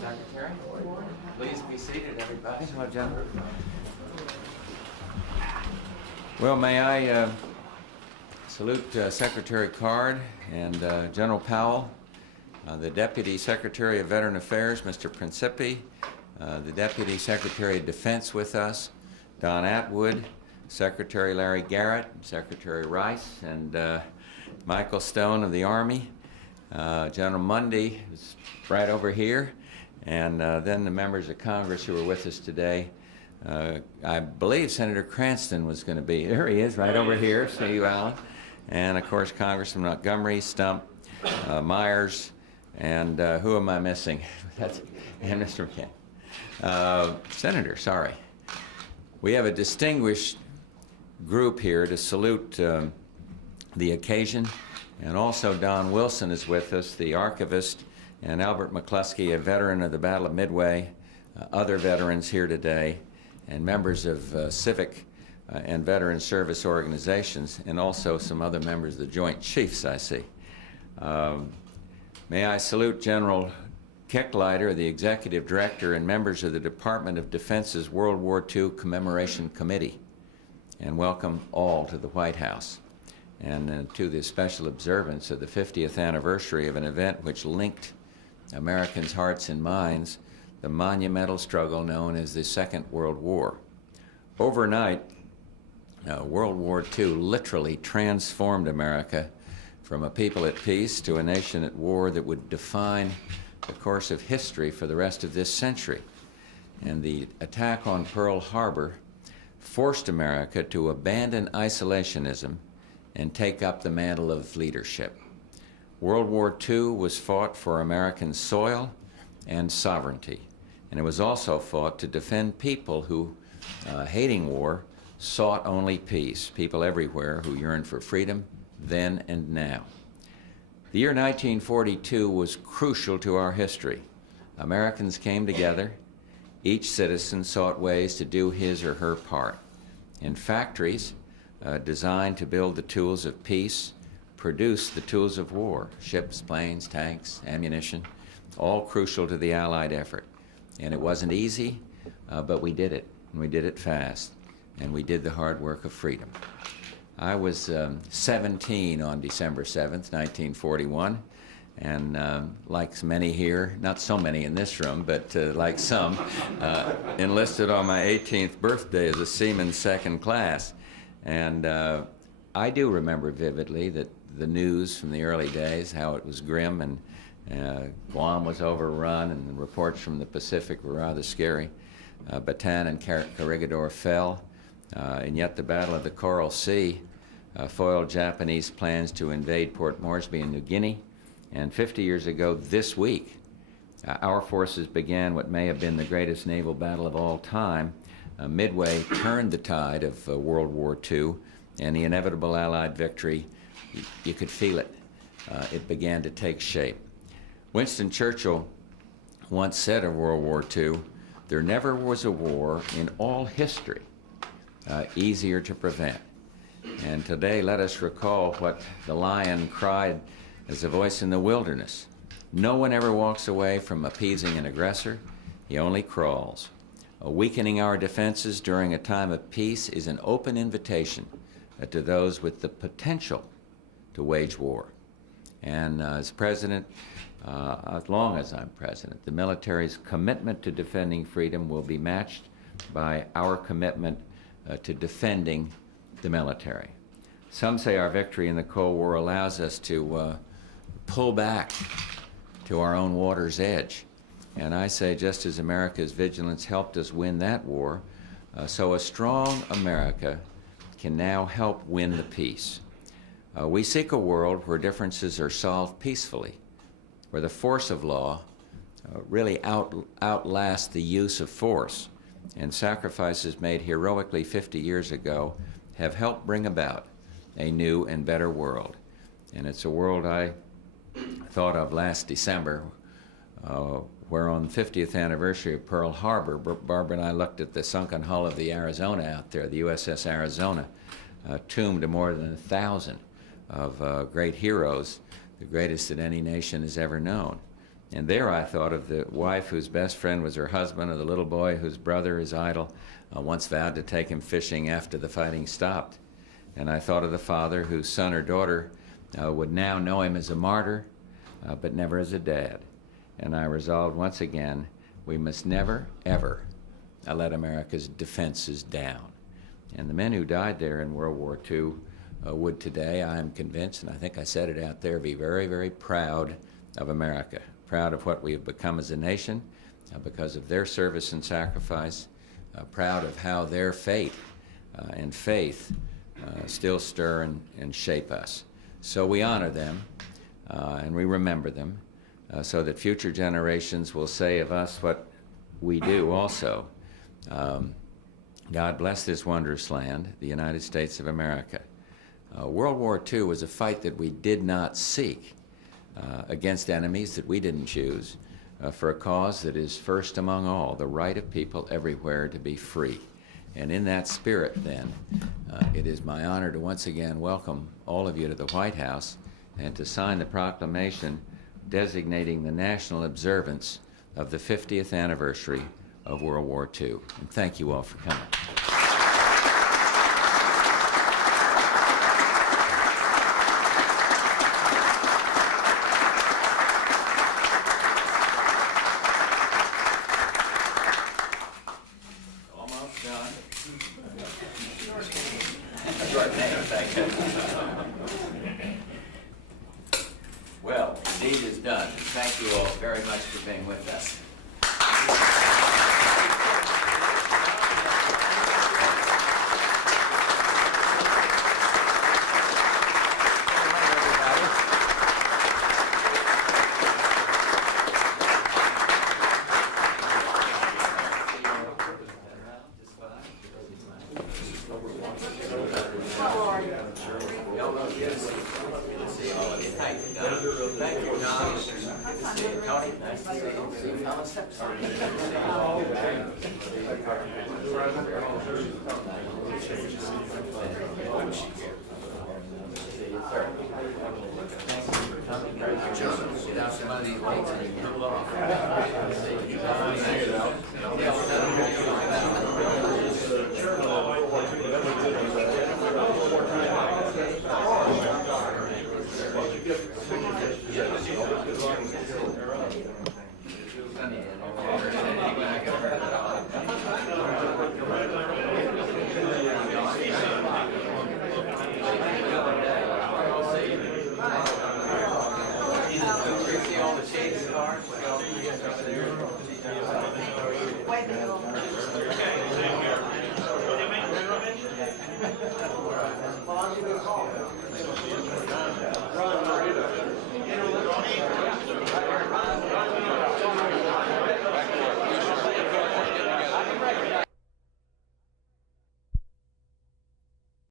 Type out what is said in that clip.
Secretary, please be seated, everybody. Hello, gentlemen. Well, may I salute Secretary Card and General Powell, the Deputy Secretary of Veteran Affairs, Mr. Principi, the Deputy Secretary of Defense with us, Don Atwood, Secretary Larry Garrett, Secretary Rice, and Michael Stone of the Army. General Mundy is right over here, and then the members of Congress who are with us today. I believe Senator Cranston was going to be, there he is, right over here, see you, Alan. And of course, Congressman Montgomery, Stump, Myers, and who am I missing? And Mr. McCain. Senator, sorry. We have a distinguished group here to salute the occasion, and also Don Wilson is with us, the archivist, and Albert McCluskey, a veteran of the Battle of Midway, other veterans here today, and members of civic and veteran service organizations, and also some other members of the Joint Chiefs, I see. May I salute General Keckleiter, the Executive Director, and members of the Department of Defense's World War II Commemoration Committee, and welcome all to the White House, and to the special observance of the 50th anniversary of an event which linked Americans' hearts and minds, the monumental struggle known as the Second World War. Overnight, World War II literally transformed America from a people at peace to a nation at war that would define the course of history for the rest of this century. And the attack on Pearl Harbor forced America to abandon isolationism and take up the mantle of leadership. World War II was fought for American soil and sovereignty, and it was also fought to defend people who, hating war, sought only peace, people everywhere who yearned for freedom then and now. The year 1942 was crucial to our history. Americans came together. Each citizen sought ways to do his or her part. In factories designed to build the tools of peace, produced the tools of war, ships, planes, tanks, ammunition, all crucial to the Allied effort. And it wasn't easy, but we did it, and we did it fast, and we did the hard work of freedom. I was 17 on December 7th, 1941, and like many here, not so many in this room, but like some, enlisted on my 18th birthday as a seaman second class. And I do remember vividly that the news from the early days, how it was grim, and Guam was overrun, and the reports from the Pacific were rather scary. Bataan and Corregidor fell, and yet the Battle of the Coral Sea foiled Japanese plans to invade Port Moresby in New Guinea. And 50 years ago this week, our forces began what may have been the greatest naval battle of all time. Midway turned the tide of World War II, and the inevitable Allied victory, you could feel it. It began to take shape. Winston Churchill once said of World War II, "There never was a war in all history easier to prevent." And today, let us recall what the lion cried as a voice in the wilderness. No one ever walks away from appeasing an aggressor. He only crawls. Weakening our defenses during a time of peace is an open invitation to those with the potential to wage war. And as president, as long as I'm president, the military's commitment to defending freedom will be matched by our commitment to defending the military. Some say our victory in the Cold War allows us to pull back to our own water's edge. And I say, just as America's vigilance helped us win that war, so a strong America can now help win the peace. We seek a world where differences are solved peacefully, where the force of law really outlasts the use of force, and sacrifices made heroically 50 years ago have helped bring about a new and better world. And it's a world I thought of last December, where on the 50th anniversary of Pearl Harbor, Barbara and I looked at the sunken hull of the Arizona out there, the USS Arizona, tomb to more than 1,000 of great heroes the greatest that any nation has ever known. And there I thought of the wife whose best friend was her husband, or the little boy whose brother, his idol, once vowed to take him fishing after the fighting stopped. And I thought of the father whose son or daughter would now know him as a martyr, but never as a dad. And I resolved once again, we must never, ever let America's defenses down. And the men who died there in World War II would today, I am convinced, and I think I said it out there, be very, very proud of America, proud of what we have become as a nation because of their service and sacrifice, proud of how their fate and faith still stir and shape us. So we honor them and we remember them so that future generations will say of us what we do also. God bless this wondrous land, the United States of America. World War II was a fight that we did not seek against enemies that we didn't choose for a cause that is first among all, the right of people everywhere to be free. And in that spirit, then, it is my honor to once again welcome all of you to the White House and to sign the proclamation designating the national observance of the 50th anniversary of World War II. And thank you all for coming. Almost done. Short name, thank you. Well, the deed is done. Thank you all very much for being with us. Thank you, John. Good to see you, Tony. Nice to see you. Thomas. Get out some of these lights and you can cool off. Yes.